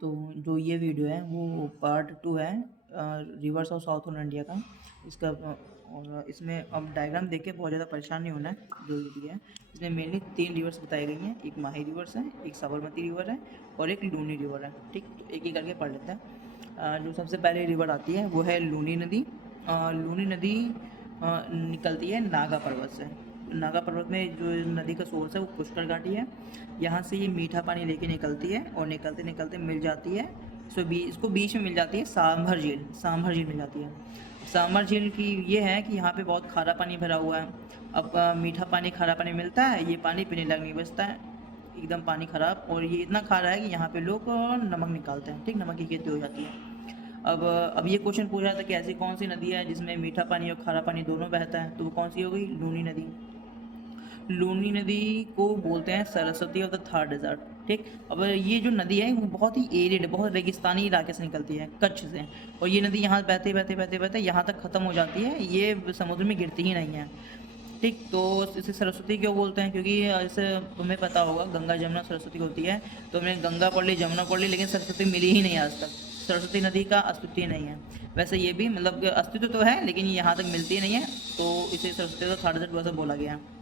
तो जो ये वीडियो है वो पार्ट 2 है रिवर्स ऑफ साउथर्न इंडिया का। इसका और इसमें अब डायग्राम देख के बहुत ज़्यादा परेशान नहीं होना है। जो ये है इसमें मेनली 3 रिवर्स बताई गई हैं, एक माही रिवर्स है, एक साबरमती रिवर है और एक लूनी रिवर है। ठीक, तो एक एक करके पढ़ लेते हैं। जो सबसे पहले रिवर आती है वो है लूनी नदी। लूनी नदी निकलती है नागा पर्वत से। नागा पर्वत में जो नदी का सोर्स है वो पुष्कर घाटी है। यहाँ से ये मीठा पानी लेके निकलती है और निकलते निकलते मिल जाती है इसको बीच में मिल जाती है सांभर झील। सांभर झील मिल जाती है। सांभर झील की ये है कि यहाँ पे बहुत खारा पानी भरा हुआ है। अब मीठा पानी खारा पानी मिलता है, ये पानी पीने लायक नहीं बचता है, एकदम पानी खराब। और ये इतना खारा है कि यहाँ पे लोग नमक निकालते हैं। ठीक, नमक की खेती हो जाती है। अब ये क्वेश्चन पूछ रहा था कि ऐसी कौन सी नदी है जिसमें मीठा पानी और खारा पानी दोनों बहता है, तो वो कौन सी हो गई? लूनी नदी। लूनी नदी को बोलते हैं Saraswati of the Thar desert. ठीक, अब ये जो नदी है वो बहुत ही एरिड, बहुत रेगिस्तानी इलाके से निकलती है, कच्छ से। और ये नदी यहाँ बहते बहते बहते बहते यहाँ तक ख़त्म हो जाती है, ये समुद्र में गिरती ही नहीं है। ठीक, तो इसे सरस्वती क्यों बोलते हैं? क्योंकि जैसे तुम्हें पता होगा गंगा जमुना सरस्वती होती है, तो हमने गंगा पढ़ ली, जमुना पढ़ ली, लेकिन सरस्वती मिली ही नहीं आज तक। सरस्वती नदी का अस्तित्व ही नहीं है। वैसे ये भी मतलब अस्तित्व तो है लेकिन यहाँ तक मिलती ही नहीं है, तो इसे सरस्वती का थार डेजर्ट वैसे बोला गया है।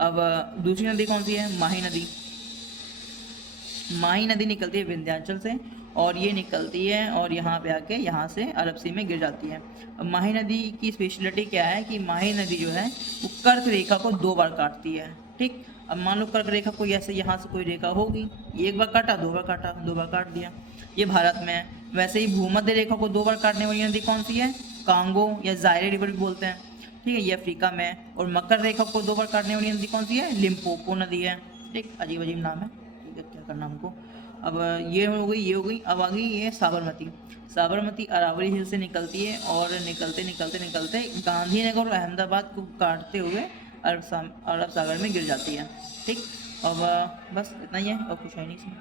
अब दूसरी नदी कौन सी है? माही नदी। माही नदी निकलती है विंध्याचल से और ये निकलती है और यहाँ पे आके यहाँ से अरब सी में गिर जाती है। अब माही नदी की स्पेशलिटी क्या है कि माही नदी जो है वो कर्क रेखा को 2 बार काटती है। ठीक, अब मान लो कर्क रेखा कोई ऐसे यहाँ से कोई रेखा होगी, एक बार काटा, 2 बार काटा, 2 बार काट दिया। ये भारत में है। वैसे ही भूमध्य रेखा को 2 बार काटने वाली नदी कौन सी है? कांगो या जायरे रिवर भी बोलते हैं। ठीक है, ये अफ्रीका में है। और मकर रेखा को 2 बार काटने वाली नदी कौन सी है? लिम्पोपो नदी है। ठीक, अजीब अजीब नाम है, ठीक है, क्या करना हमको। अब ये हो गई, ये हो गई। अब आ गई ये साबरमती। साबरमती अरावली हिल से निकलती है और निकलते निकलते निकलते गांधीनगर और अहमदाबाद को काटते हुए अरब सागर में गिर जाती है। ठीक, अब बस इतना ही है और कुछ है नहीं इसमें।